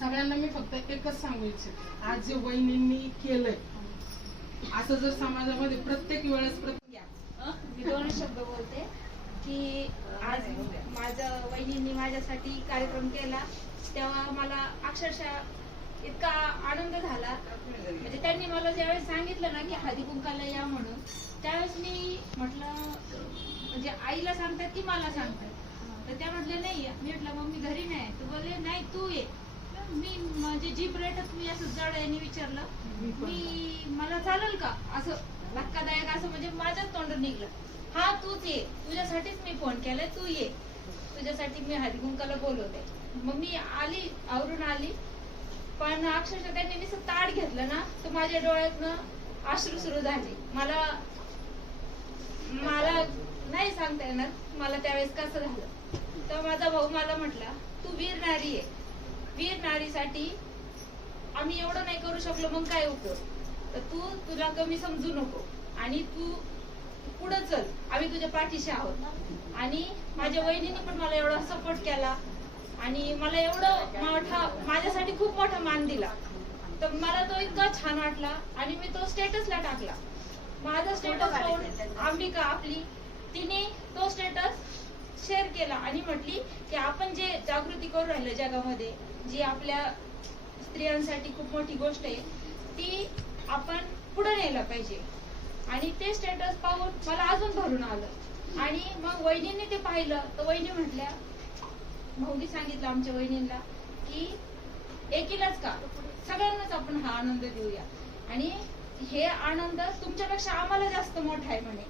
सगळ्यांना मी फक्त एकच सांगू इच्छिते. आज जे वहिनींनी केलंय असं जर समाजामध्ये प्रत्येक वेळेस प्रत्येक मी दोन शब्द बोलते की आज माझं वहिनींनी माझ्यासाठी कार्यक्रम केला. तेव्हा मला अक्षरशः इतका आनंद झाला. म्हणजे त्यांनी मला ज्यावेळेस सांगितलं ना की हळदी कुंकाला या म्हणून त्यावेळेस मी म्हटलं म्हणजे आईला सांगतात की मला सांगतात. तर त्या म्हटल्या नाही मी म्हटलं मग मी घरी नाही. तू बोलले नाही तू ये. मी म्हणजे जीप रेटत मी असं जड याने विचारलं. मी मला चालेल का? असं धक्कादायक असं म्हणजे माझ्याच तोंड निघलं. हा तूच ये. तुझ्यासाठीच मी फोन केलाय तू ये. तुझ्यासाठी मी हरिकुंकाला बोलवते. मग मी आली आवरून आली. पण अक्षरशः त्यांनी नुसतं ताट घेतलं ना तर माझ्या डोळ्यातनं अश्रू सुरू झाले. मला मला नाही सांगता येणार. मला त्यावेळेस कसं झालं. तर माझा भाऊ मला म्हटला तू वीर नारी आहे वीर नारीसाठी आम्ही एवढं नाही करू शकलो मग काय उपयोग? तर तू तुला कमी समजू नको आणि तू पुढे चल. आम्ही तुझ्या पाठीशी आहोत. आणि माझ्या वहिनीने पण मला एवढा सपोर्ट केला आणि मला एवढं मोठा माझ्यासाठी खूप मोठा मान दिला. तर मला तो इतका छान वाटला आणि मी तो स्टेटसला टाकला. माझा स्टेटस पाहून अंबिका आपली तिने तो स्टेटस शेअर केला आणि म्हटली की आपण जे जागृती करू राहिलो जगामध्ये जी आपल्या स्त्रियांसाठी खूप मोठी गोष्ट आहे ती आपण पुढे न्यायला पाहिजे. आणि ते स्टेटस पाहून मला अजून भरून आलं. आणि मग वहिनीने ते पाहिलं तर वहिनी म्हटल्या भाऊनी सांगितलं आमच्या वहिनीला की एकीलाच का? सगळ्यांनाच आपण हा आनंद देऊया. आणि हे आनंद तुमच्यापेक्षा आम्हाला जास्त मोठा आहे म्हणे.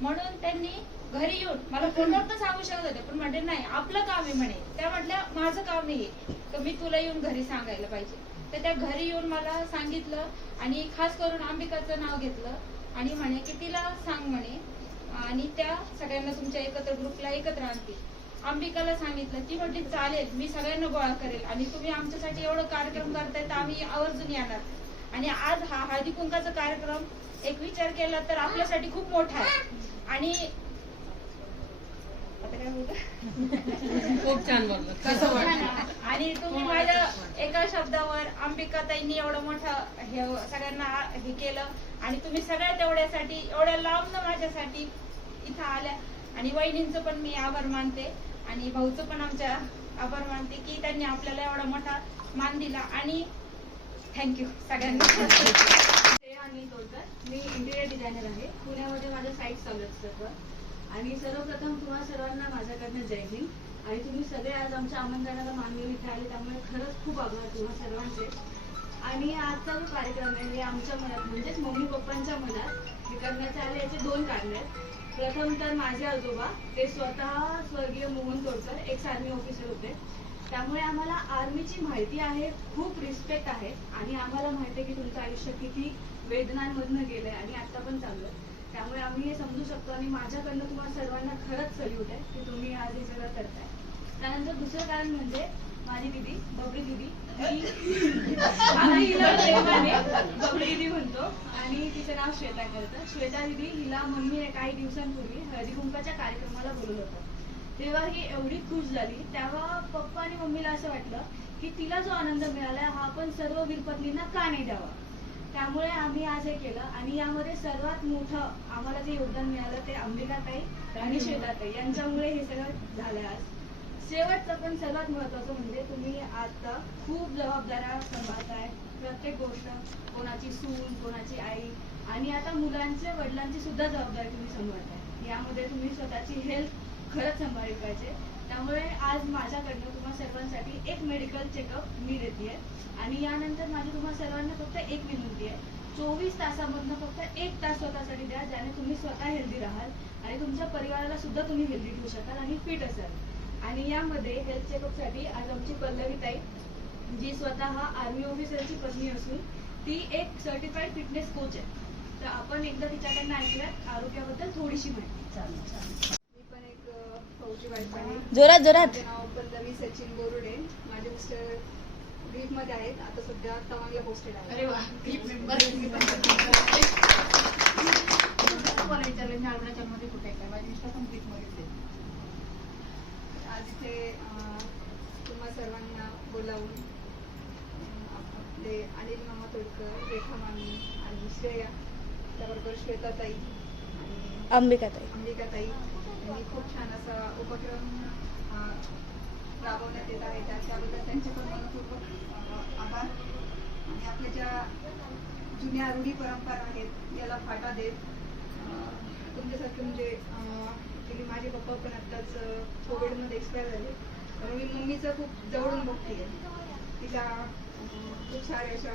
म्हणून त्यांनी घरी येऊन मला फोनवर तर सांगू शकत होते पण म्हटले नाही आपलं काम आहे म्हणे. त्या म्हटल्या माझं काम आहे तर मी तुला येऊन घरी सांगायला पाहिजे. तर त्या घरी येऊन मला सांगितलं आणि खास करून अंबिकाचं नाव घेतलं आणि म्हणे की तिला सांग म्हणे. आणि त्या सगळ्यांना तुमच्या एकत्र ग्रुपला एकत्र आणतील. अंबिकाला सांगितलं ती म्हटली चालेल मी सगळ्यांना गोळा करेल आणि तुम्ही आमच्यासाठी एवढं कार्यक्रम करताय तर आम्ही आवर्जून येणार. आणि आज हा हळदी कुंकाचा कार्यक्रम एक विचार केला तर आपल्यासाठी खूप मोठा आहे. आणि खूप छान बोललं. कसं वाटलं? आणि तुम्ही माझ्या एका शब्दावर अंबिका ताईंनी एवढं मोठं हे सगळ्यांना हे केलं आणि तुम्ही सगळ्या तेवढ्यासाठी एवढ्या लांब माझ्यासाठी इथं आल्या. आणि वहिनींचं पण मी आभार मानते आणि भाऊचं पण आमच्या आभार मानते की त्यांनी आपल्याला एवढा मोठा मान दिला आणि थँक्यू सगळ्यांना. मी इंटिरियर डिझायनर आहे. पुण्यामध्ये माझं साईट चालत सर्व आणि सर्वप्रथम तुम्हा सर्वांना माझ्याकडनं जय हिंद. आणि तुम्ही सगळे आज आमच्या आमंत्रणाला मानवी इथे आले त्यामुळे खरंच खूप आभार तुम्हा सर्वांचे. आणि आजचा जो कार्यक्रम आहे हे आमच्या मनात म्हणजेच मम्मी पप्पांच्या मनात हे करण्याचे आले याचे दोन कारण आहेत. प्रथम तर माझे आजोबा ते स्वतः स्वर्गीय Mohan Todkar ex army officer होते. त्यामुळे आम्हाला आर्मीची माहिती आहे खूप रिस्पेक्ट आहे. आणि आम्हाला माहिती आहे की तुमचं आयुष्य किती वेदनांमधनं गेलंय. आणि आता पण चाललंय त्यामुळे आम्ही हे समजू शकतो आणि माझ्याकडनं तुम्हाला सर्वांना खरंच सल्यूट आहे की तुम्ही आज हे सगळं करताय. त्यानंतर दुसरं कारण म्हणजे माझी दिदी बबडी दिदी हिला प्रेमाने बबडी दिदी म्हणतो आणि तिचं नाव श्वेता करतं. श्वेता दिदी हिला मम्मीने काही दिवसांपूर्वी हळदी कुंकाच्या कार्यक्रमाला बोलवलं होतं. तेव्हा ही एवढी खुश झाली. तेव्हा पप्पा आणि मम्मीला असं वाटलं की तिला जो आनंद मिळाला हा आपण सर्व वीरपत्नींना का नाही द्यावा? त्यामुळे आम्ही आज हे केलं. आणि यामध्ये सर्वात मोठं आम्हाला जे योगदान मिळालं ते अंबिकाताई आणि श्वेताताई यांच्यामुळे हे सगळं झालं आज. शेवटचं पण सर्वात महत्वाचं म्हणजे तुम्ही आता खूप जबाबदाऱ्या सांभाळताय. प्रत्येक गोष्ट कोणाची सून कोणाची आई आणि आता मुलांचे वडिलांची सुद्धा जबाबदारी तुम्ही सांभाळताय. यामध्ये तुम्ही स्वतःची हेल्थ खरंच सांभाळली पाहिजे. त्यामुळे आज माझ्याकडनं तुम्हा सर्वांसाठी एक मेडिकल चेकअप मी देते आणि यानंतर माझी तुम्हा सर्वांना फक्त एक विनंती आहे. चोवीस तासामधनं फक्त एक तास स्वतःसाठी द्या ज्याने तुम्ही स्वतः हेल्दी राहाल आणि तुमच्या परिवाराला सुद्धा तुम्ही हेल्दी ठेवू शकाल आणि फिट असाल. आणि यामध्ये हेल्थ चेकअपसाठी आज आमची पल्लवी ताई जी स्वतः आर्मी ऑफिसरची पत्नी असून ती एक सर्टिफाईड फिटनेस कोच आहे. तर आपण एकदा तिच्याकडनं ऐकूयात. आरोग्याबद्दल थोडीशी माहिती. चालेल पण आहे जोरात जोरात. माझे नाव पल्लवी सचिन बोरुडे. माझे मिस्टर ग्रीपमध्ये आहेत. आता सध्या तवांगला पोस्टेड आहे अरे वा मला विचारलं मी आर्मीच्या मध्ये कुठे आहे काय माझे मिस्टर पण मध्ये आज इथे तुम्हा सर्वांना बोलावून आपले अनिल मामा तोडकर रेखा मामी आणि श्रेया त्याबरोबर श्वेताताई आणि अंबिकाताई. अंबिकाताई. यांनी खूप छान असा उपक्रम राबवण्यात येत आहे. त्या- त्याबद्दल त्यांचे पण मनपूर्वक आभार. आणि आपल्या ज्या जुन्या रूढी परंपरा आहेत याला फाटा देत तुमच्यासारखे म्हणजे ॲक्च्युली म्हणजे माझे पप्पा पण आत्ताच कोविडमध्ये एक्सपायर झाले. तर मी मम्मीचं खूप जवळून बघते तिला खूप साऱ्या अशा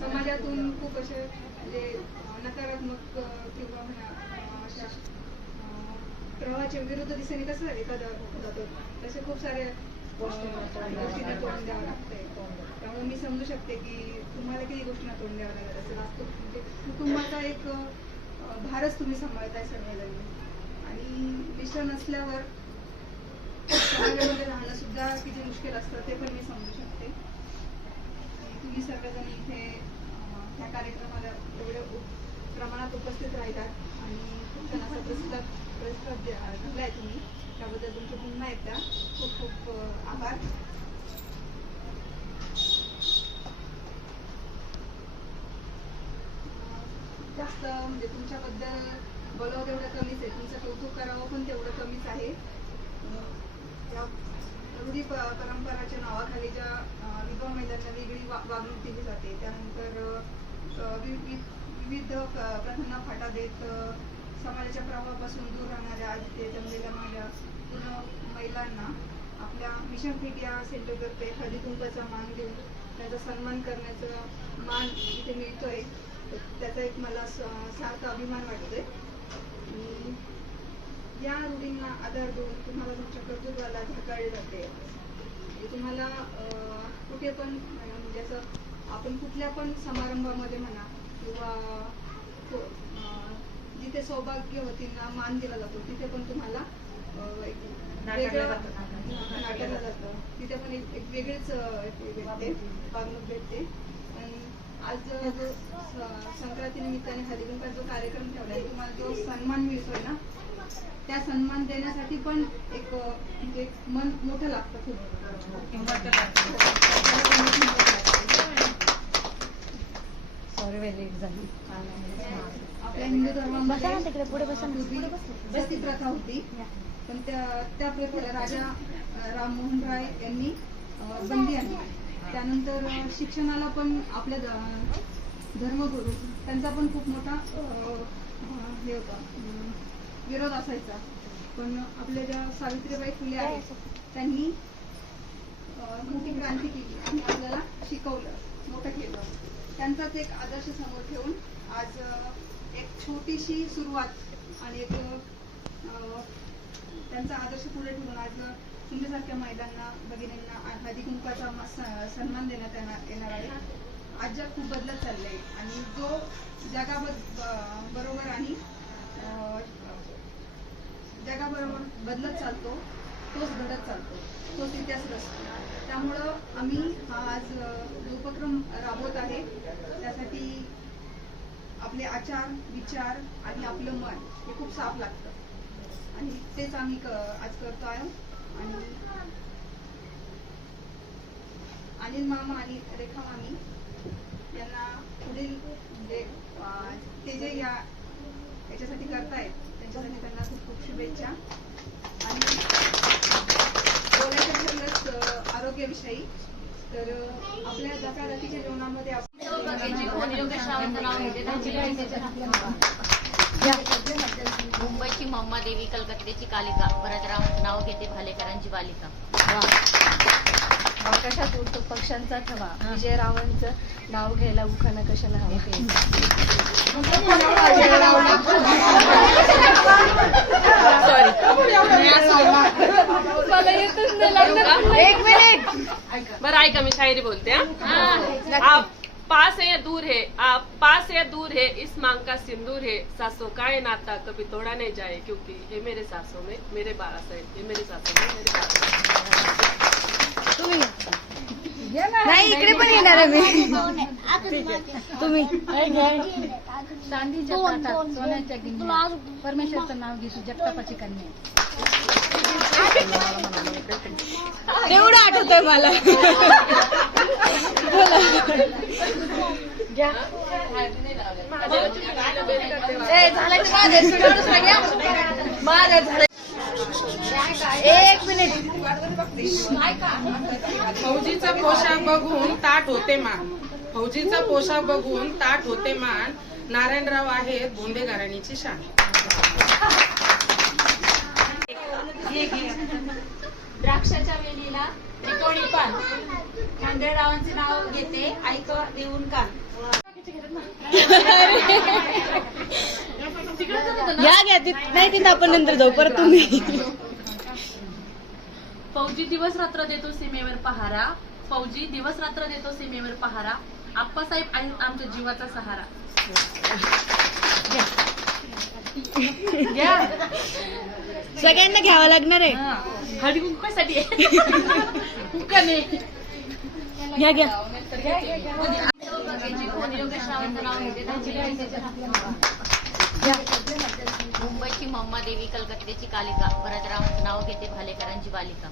समाजातून खूप असे म्हणजे नकारात्मक किंवा म्हणा अशा प्रवाहाच्या विरुद्ध दिशेने कसं एखादा जातो तसे खूप सारे गोष्टींना तोंड द्यावं लागतंय त्यामुळे मी समजू शकते की तुम्हाला किती गोष्टींना तोंड द्यावं लागत असेल आज म्हणजे कुटुंबाचा एक भारच तुम्ही सांभाळताय सर्वजणी आणि मिस्टर नसल्यावर समाजामध्ये राहणं सुद्धा किती मुश्किल असतं ते पण मी समजू शकते. आणि तुम्ही सगळेजण इथे त्या कार्यक्रमाला एवढ्या प्रमाणात उपस्थित राहिलात. आणि खूप छान असा दिलाय तुम्ही त्याबद्दल तुमचे पुन्हा एकदा खूप खूप आभार जास्त म्हणजे तुमच्याबद्दल बोलावं तेवढं कमीच आहे तुमचं कौतुक करावं पण तेवढं कमीच आहे अं, या रूढी परंपराच्या नावाखाली ज्या विधवा महिलांना वेगळी वा- वागणूक दिली जाते त्यानंतर विविध प- प्रथांना फाटा देत समाजाच्या प्रवाहापासून दूर राहणाऱ्या आज ते जमलेल्या माझ्या पूर्ण महिलांना आपल्या मिशन फिट या सेंटरतर्फे हळदी कुंकाचा मान देऊन त्याचा सन्मान करण्याचा मान इथे मिळतोय. त्याचा एक मला स- सार्थ अभिमान वाटतोय. या रुटीनला आधार देऊन तुम्हाला तुमच्या कर्तृत्वाला झकाळले जाते. म्हणजे तुम्हाला कुठे पण म्हणजे असं आपण कुठल्या पण समारंभामध्ये म्हणा किंवा जिथे सौभाग्यवतींना मान दिला जातो तिथे पण तुम्हाला जातं तिथे पण एक वेगळीच भेटते वागणूक भेटते. आणि आज जो संक्रांती निमित्ताने हरिकुंकाचा जो कार्यक्रम ठेवला आहे तुम्हाला जो सन्मान मिळतोय ना त्या सन्मान देण्यासाठी पण एक म्हणजे एक मन मोठं लागतं खूप हो, त्याला पण एक हिंमत लागते. सॉरी लेट झाली. आपल्या हिंदू बसा ना धर्मामध्ये तिकडे पुढे बसा ना. पूर्वी बस्ती प्रथा होती. पण त्या त्या प्रथेला राजा अं, राममोहन राय यांनी अं, बंदी आणली. त्यानंतर अं, शिक्षणाला पण आपल्या ध- धर्मगुरू त्यांचा पण खूप मोठा अं, अं, हे होता. अं, विरोध असायचा. पण आपल्या ज्या सावित्रीबाई फुले आहेत त्यांनी अं, मोठी क्रांती केली आणि आपल्याला शिकवलं मोठं केलं. त्यांचाच एक आदर्श समोर ठेवून आज एक छोटीशी सुरुवात आणि एक त्यांचा आदर्श पुढे ठेवून आज तुमच्यासारख्या महिलांना भगिनींना हळदी कुंकाचा सन्मान देण्यात येणार येणार आहे. आज जग खूप बदलत चाललंय आणि जो जगाबद बरोबर आणि जगाबरोबर बदलत चालतो तोच घडत चालतो तोच इतिहास रचतो त्यामुळं आम्ही हा आज उपक्रम राबवत आहे. आपले आचार विचार आणि आपलं मन हे खूप साफ लागतं. आणि तेच आम्ही आज करतो आहे आणि अनिल मामा आणि रेखा मामी यांना पुढील म्हणजे ते जे या याच्यासाठी करतायत त्यांच्यासाठी त्यांना खूप खूप शुभेच्छा. आणि बोलायचं ठरलंच आरोग्याविषयी. तर आपल्या धकाधकीच्या जीवनामध्ये आपण मुंबईची मम्मा देवी कलकत्त्याची कालिका भरतराम नाव घेते भालेकरांची बालिका. आकाशात उडतो पक्ष्यांचा थवा विजय रावांचं नाव घ्यायला उखाणा कशाला हवा मला येतच नाही. एक मिनिट. बरं ऐका मी शायरी बोलते हा? पास है या दूर है? आप पास है या दूर है? इस मांग का सिंदूर है। सासों का ये नाता कभी तोड़ा नहीं जाए क्योंकि ये मेरे सासों में मेरे बारस है ये मेरे सासों में मेरे बारस तुम्ही नाही इकडे पण येणार आहे मी. तुम्ही. चांदीच्या ताटात सोन्याच्या परमेश्वरचं नाव घेतो जगतापाची कन्या. तेवढं मला. नाही घ्या. माझं झालं. एक मिनिट. फौजीचा पोशाख बघून ताट होते मान. फौजीचा पोशाख बघून ताट होते मान. नारायणराव आहेत बोंडे घराणीची शान. द्राक्षाच्या वेलीला त्रिकोणी पान. खांडेरावांचे नाव घेते ऐक देऊन कान घ्या घ्या नाही तिथं आपण नंतर जाऊ. परत तुम्ही. फौजी दिवस रात्र देतो सीमेवर पहारा. फौजी दिवस रात्र देतो सीमेवर पहारा. आप्पासाहेब आहेत आमच्या जीवाचा सहारा. सगळ्यांना घ्यावं लागणार आहे. हळदी कुंकवासाठी आहे घ्या घ्या रावांचं मुंबईची मम्मा देवी कलकत्त्याची कालिका भरतरावांचं नाव घेते भालेकरांची बालिका.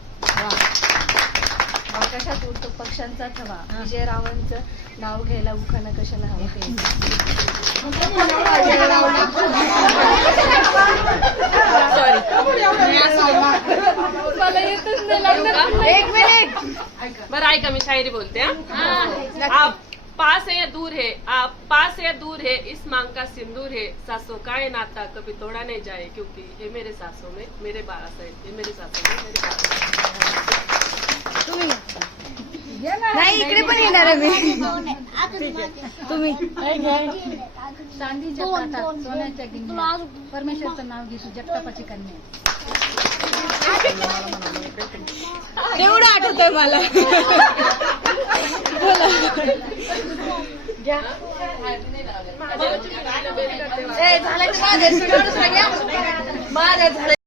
आकाशात उडतो पक्ष्यांचा थवा विजयरावांचं नाव घ्यायला उखाणा कशाला हवं एक मिनिट. बरं ऐका मी शायरी बोलते हा? आप पास है या दूर है आप पास है या दूर है इस मांग का सिंदूर है सासों का ये नाता कभी तोड़ा नहीं जाए क्योंकि ये मेरे सासों में मेरे बारह साइड ये मेरे सासों में मेरे बारह नाही इकडे पण येणार आहे मी. तुम्ही. चांदीच्या ताटात सोन्याच्या गिन्या परमेश्वरचं नाव घेतो जगतापाची कन्या. तेवढं आठवतंय मला. बोला. झालं माझ्या झालं.